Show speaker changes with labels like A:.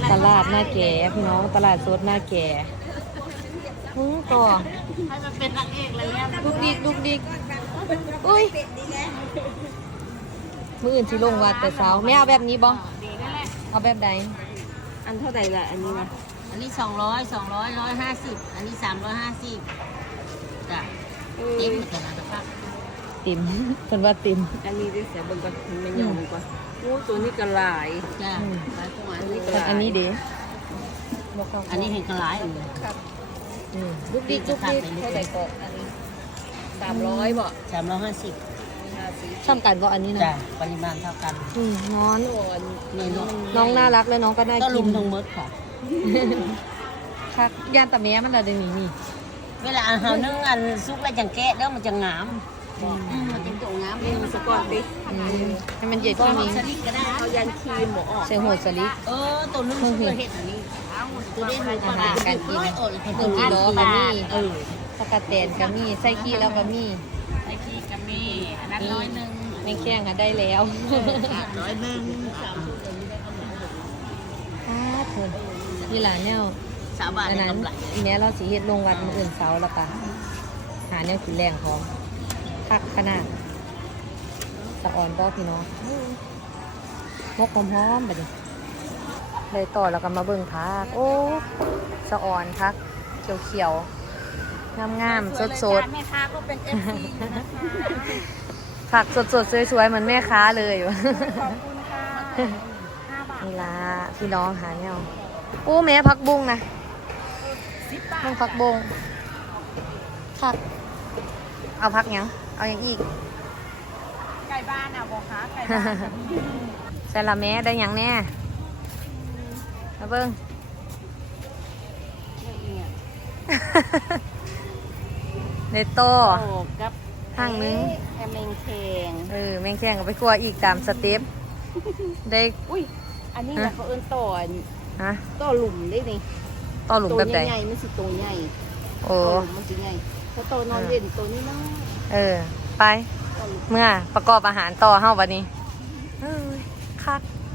A: ตลาดหน้าแก่พี่น้องตลาดสดหน้าแก่ก่อ
B: ให้มันเป็นนางเอกเลยเนี่ย
A: ดุกดิกดุกดิกอุ้ยมืออื่นสิลงวัดแต่เช้าไม่เอาแบบนี้บ้องเอาแบบใด
C: อันเท่าไหร่ละอันนี้นะ
B: อันนี้150อันนี้350จ้ะเต็มขนาดนั้นครับ
A: ติ่มเป็นว่าติ่ม
C: อันนี้ได้เสียเบิ่งก่อนมันไม่ยอมก่อนโอ้ตัวนี้ก็หลาย
B: จ้ะหลายตัวอันนี้
A: แต่อันนี้เด้
B: อันนี้เห็นกันหลายอยู่
A: ดุกดิกดุกดิกเท่าไหร่ก็อันนี้300บ่
B: 350
A: ช่ำกันบ่อันนี้นะ
B: จ้ะปริมาณเท่ากัน
A: น้อน
B: นี่เนาะ
A: น้องน่ารักแล้วน้องก็น่า
B: ก็
A: กิ
B: ลุ
A: น
B: มทั้งหมดค่ะ
A: คักย่านตะแม้มันละเดี๋ยวนี้นี่
B: เวลาอาหารนึ่งอันซุกแล้วจังแกะแล้วมันจะงามมันจะโด่งงาม
C: นี่มันสกอตติ
A: ให้มันเย็น
B: ก็
A: ที่
B: มั
A: นี้
B: นสลิดก็ได้
C: เอายันครีมหมอออก
A: ใส่หัวสลิด
B: ตัวนึงซุกเลยเห็ดอันนี้ตัวนี้มันก็ได้การกิน
A: 1 กิโลก็มี
B: เ
A: ตะกะแตนก็มีไส้ขี้แล้วก็มี
B: ไอ้ขี้ก็มีอันนั้น100
A: ไม่แข้งอ่ะได้แล้ว
B: 100
A: เพิ่นนี่ล่ะแนว
B: สาบาน
A: อันนั้น
B: กำไร
A: แม้เราสิเฮ็ดลงวัดมื้ออื่นเช้าแล้วก็หาแนวกินแรงของคักขนาดสะอ่อนบ่พี่น้องมกหอมๆบัดนี้เลยต่อแล้วก็มาเบิ่งผักโอ้สะอ่อนคักเขียวๆงามๆสดๆ
C: แม่ค้าก็เป็น FC นะคะ
A: ผักสดๆสวยๆเหมือนแม่ค้าเลย
C: ขอบคุณค่ะ5 บาท
A: นี่ล่ะพี่น้องหาเนี่ยโอ้แม่ผักบุ้งนะบุ้งผักบุ้งผักเอาผักยังเอาอย่างอีก
C: ไก่บ้านอ่ะบอกคะไก่บ้าน
A: ใส่ละแม่ได้หยังแน่มาเบิ้ง ในโต
C: โอ้กับ
A: ห้างนึง
C: แอมเมงเคง
A: แมงแข้งก็ไปคั่วอีกตามสเต็ปได้
C: อุ้ยอันนี้เนี่ยเขาเอิ้นต่อ
A: ฮะ
C: ต่อหลุมได้นี่
A: ต่อหลุม
C: ตัว
A: แบบใด
C: ใหญ่ๆมันสิตัวใหญ่
A: โอ้
C: ต่อหลุมมันสิใหญ่ถ้าตัวนอนเล่นตัวนี้น้อย
A: ไป
C: ต่อหลุม
A: เมื่อประกอบอาหารต่อเฮ้าวันนี้คัก